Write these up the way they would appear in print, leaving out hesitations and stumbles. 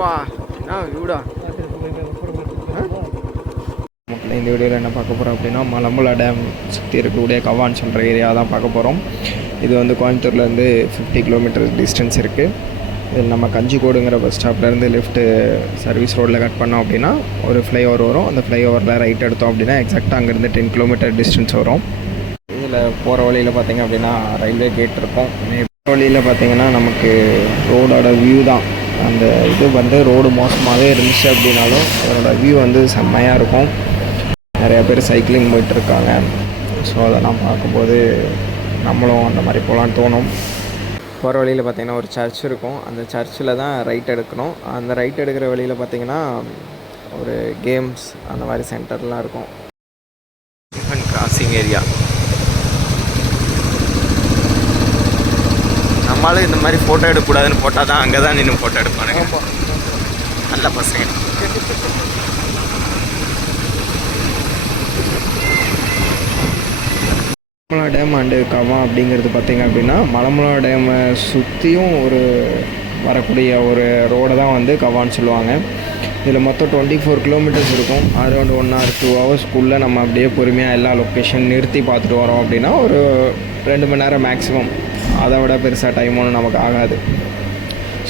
வா என்ன வியூடா. மக்கள் இந்த வீடியோவில் என்ன பார்க்க போகிறோம் அப்படின்னா மலம்புழா டேம் சுற்றி இருக்கக்கூடிய கவான் சொல்கிற ஏரியா தான் பார்க்க போகிறோம். இது வந்து கோயம்புத்தூர்லேருந்து 50 கிலோமீட்டர் டிஸ்டன்ஸ் இருக்குது. இதில் நம்ம கஞ்சிக்கோடுங்கிற பஸ் ஸ்டாப்லேருந்து லெஃப்ட்டு சர்வீஸ் ரோட்டில் கட் பண்ணோம் அப்படின்னா ஒரு ஃப்ளைஓவர் வரும். அந்த ஃப்ளைஓவரில் ரைட் எடுத்தோம் அப்படின்னா எக்ஸாக்டாக அங்கேருந்து 10 கிலோமீட்டர் டிஸ்டன்ஸ் வரும். இதில் போகிற வழியில் பார்த்திங்க அப்படின்னா ரயில்வே கேட் இருக்கும். வழியில் பார்த்திங்கன்னா நமக்கு ரோடோட வியூ தான். அந்த இது வந்து ரோடு மோசமாகவே இருந்துச்சு அப்படின்னாலும் அதோட வியூ வந்து செம்மையாக இருக்கும். நிறையா பேர் சைக்கிளிங் போயிட்டுருக்காங்க. ஸோ அதெல்லாம் பார்க்கும்போது நம்மளும் அந்த மாதிரி போகலான்னு தோணும். போகிற வழியில் பார்த்திங்கன்னா ஒரு சர்ச் இருக்கும். அந்த சர்ச்சில் தான் ரைட் எடுக்கணும். அந்த ரைட் எடுக்கிற வழியில் பார்த்திங்கன்னா ஒரு கேம்ஸ் அந்த மாதிரி சென்டர்லாம் இருக்கும். Tiffin crossing area. நம்மளால இந்த மாதிரி ஃபோட்டோ எடுக்கக்கூடாதுன்னு போட்டால் தான் அங்கே தான் நின்று ஃபோட்டோ எடுப்பானுங்க. நல்ல பசங்க. மலம்புழா டேம் அண்டு கவான் அப்படிங்கிறது பார்த்திங்க அப்படின்னா மலம்புழா டேமை சுற்றியும் ஒரு வரக்கூடிய ஒரு ரோடை தான் வந்து கவான்னு சொல்லுவாங்க. இதில் மொத்தம் 24 கிலோமீட்டர்ஸ் இருக்கும். அரௌண்ட் 1 or 2 ஹவர்ஸ்க்குள்ளே நம்ம அப்படியே பொறுமையாக எல்லா லொக்கேஷன் நிறுத்தி பார்த்துட்டு வரோம் அப்படின்னா ஒரு 2 மணி நேரம் மேக்ஸிமம். அதை விட பெருசாக டைம் ஒன்றும் நமக்கு ஆகாது.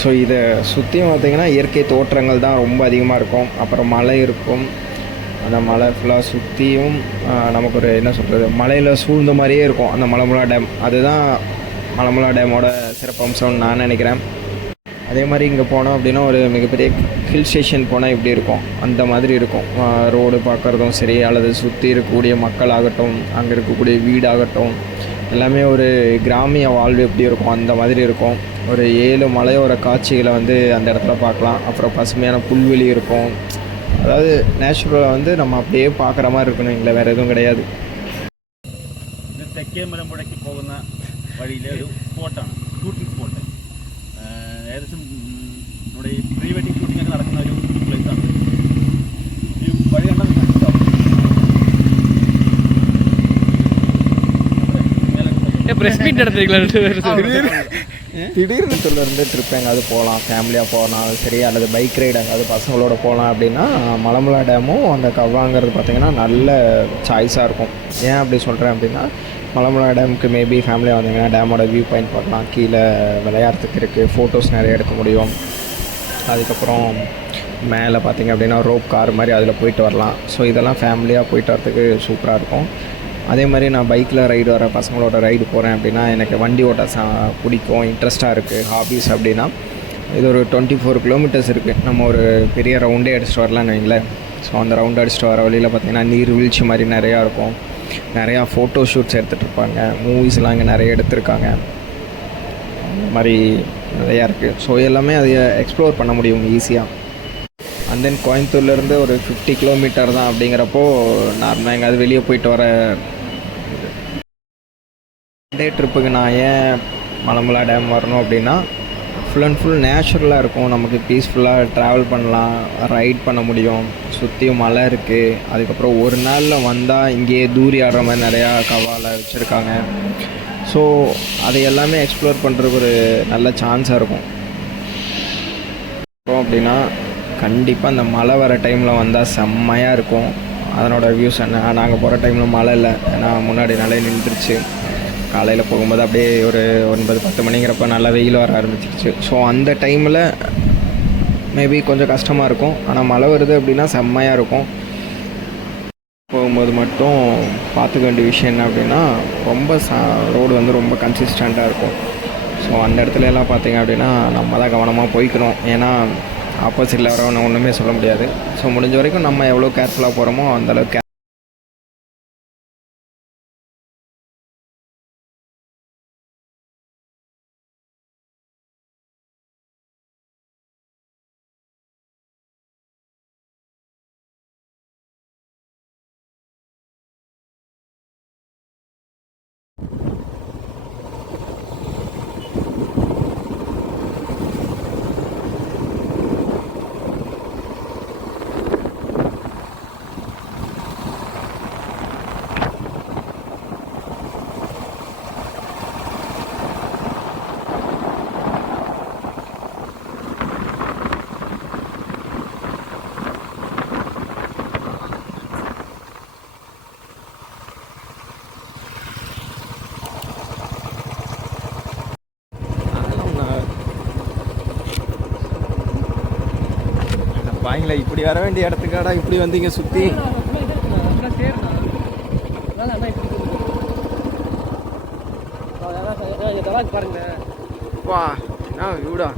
ஸோ இதை சுற்றியும் பார்த்திங்கன்னா இயற்கை தோற்றங்கள் தான் ரொம்ப அதிகமாக இருக்கும். அப்புறம் மலை இருக்கும். அந்த மலை ஃபுல்லாக சுற்றியும் நமக்கு ஒரு என்ன சொல்கிறது, மலையில் சூழ்ந்த மாதிரியே இருக்கும் அந்த மலம்புழா டேம். அதுதான் மலம்புழா டேமோட சிறப்பம்சம்னு நான் நினைக்கிறேன். அதே மாதிரி இங்கே போனோம் அப்படின்னா ஒரு மிகப்பெரிய ஹில் ஸ்டேஷன் போனால் எப்படி இருக்கும் அந்த மாதிரி இருக்கும். ரோடு பார்க்குறதும் சரி, அல்லது சுற்றி இருக்கக்கூடிய மக்கள் ஆகட்டும், அங்கே இருக்கக்கூடிய வீடாகட்டும், எல்லாமே ஒரு கிராமிய வாழ்வு எப்படி இருக்கும் அந்த மாதிரி இருக்கும். ஒரு 7 மலையோர காட்சிகளை வந்து அந்த இடத்துல பார்க்கலாம். அப்புறம் பசுமையான புல்வெளி இருக்கும். அதாவது நேச்சுரலாக வந்து நம்ம அப்படியே பார்க்குற மாதிரி இருக்கணும். இங்கே வேறு எதுவும் கிடையாது. ഇത് തെക്കേ മലമ്പുഴയ്ക്ക് പോകുന്ന വഴിയിലെ ഒരു സ്പോട്ടാണ്, ഷൂട്ടിംഗ് സ്പോട്ട്. ഏകദേശം നമ്മുടെ ഈ പ്രീ വെഡിങ് ഷൂട്ടിംഗ് ഒക്കെ നടക്കുന്ന ഒരു പ്ലേസാണ്. ഈ വഴി കണ്ടാൽ திடீர்னு இருந்து ட்ரிப் எங்காவது போகலாம், ஃபேமிலியாக போகலாம் சரி, அல்லது பைக் ரைடு எங்காவது பசங்களோட போகலாம் அப்படின்னா மலம்புழா டேமும் அந்த கவாங்கிறது பார்த்திங்கன்னா நல்ல சாய்ஸாக இருக்கும். ஏன் அப்படி சொல்கிறேன் அப்படின்னா மலம்புழா டேமுக்கு மேபி ஃபேமிலியாக வந்தீங்கன்னா டேமோட வியூ பாயிண்ட் பார்க்கலாம். கீழே விளையாடுறதுக்கு இருக்குது, ஃபோட்டோஸ் நிறைய எடுக்க முடியும். அதுக்கப்புறம் மேலே பார்த்திங்க அப்படின்னா ரோப் கார் மாதிரி அதில் போயிட்டு வரலாம். ஸோ இதெல்லாம் ஃபேமிலியாக போயிட்டு வரத்துக்கு சூப்பராக இருக்கும். அதே மாதிரி நான் பைக்கில் ரைடு வர பசங்களோட ரைடு போகிறேன் அப்படின்னா எனக்கு வண்டி ஓட்ட பிடிக்கும், இன்ட்ரெஸ்ட்டாக இருக்குது. ஹாபீஸ் அப்படின்னா இது ஒரு 24 கிலோமீட்டர்ஸ் இருக்குது. நம்ம ஒரு பெரிய ரவுண்டே அடிச்சுட்டு வரலான்னு வைங்களேன். ஸோ அந்த ரவுண்டு அடிச்சுட்டு வர வழியில் பார்த்திங்கன்னா நீர்வீழ்ச்சி மாதிரி நிறையா இருக்கும். நிறையா ஃபோட்டோ ஷூட்ஸ் எடுத்துகிட்டு இருப்பாங்க. மூவிஸ்லாம் இங்கே நிறைய எடுத்திருக்காங்க. அந்த மாதிரி நிறையா இருக்குது. ஸோ எல்லாமே அதை எக்ஸ்ப்ளோர் பண்ண முடியும் ஈஸியாக. அண்ட் தென் கோயம்புத்தூர்லேருந்து ஒரு 50 கிலோமீட்டர் தான் அப்படிங்கிறப்போ நார்மலாக எங்கேயாவது வெளியே போயிட்டு வர டே ட்ரிப்புக்கு நான் ஏன் மலம்புழா டேம் வரணும் அப்படின்னா ஃபுல் அண்ட் ஃபுல் நேச்சுரலாக இருக்கும். நமக்கு பீஸ்ஃபுல்லாக ட்ராவல் பண்ணலாம், ரைட் பண்ண முடியும். சுற்றியும் மலை இருக்குது. அதுக்கப்புறம் ஒரு நாளில் வந்தால் இங்கேயே தூரி ஆடுற மாதிரி நிறையா கவாலை வச்சுருக்காங்க. ஸோ அதை எல்லாமே எக்ஸ்ப்ளோர் பண்ணுறதுக்கு ஒரு நல்ல சான்ஸாக இருக்கும். அப்படின்னா கண்டிப்பாக அந்த மழை வர டைமில் வந்தால் செம்மையாக இருக்கும். அதனோட வியூஸ் என்ன, நாங்கள் போகிற டைமில் மழை இல்லை, ஏன்னா முன்னாடி நல்லா நின்றுச்சு. காலையில் போகும்போது அப்படியே ஒரு 9-10 மணிங்கிறப்ப நல்லா வெயில் வர ஆரம்பிச்சிருச்சு. ஸோ அந்த டைமில் மேபி கொஞ்சம் கஷ்டமாக இருக்கும். ஆனால் மழை வருது அப்படின்னா செம்மையாக இருக்கும். போகும்போது மட்டும் பார்த்துக்க வேண்டிய விஷயம் என்ன அப்படின்னா ரொம்ப ரோடு வந்து ரொம்ப கன்சிஸ்டண்ட்டாக இருக்கும். ஸோ அந்த இடத்துல எல்லாம் பார்த்திங்க அப்படின்னா நம்ம தான் கவனமாக போய்க்கணும். ஏன்னா ஆப்போசிட்டில் வரவன ஒன்றுமே சொல்ல முடியாது. ஸோ முடிஞ்ச வரைக்கும் நம்ம எவ்வளோ கேர்ஃபுல்லாக போகிறோமோ அந்தளவுக்கு பாய்ங்களா இப்படி வர வேண்டிய இடத்துக்காடா இப்படி வந்தீங்க சுற்றி? பாருங்க வா என்ன வியூடா.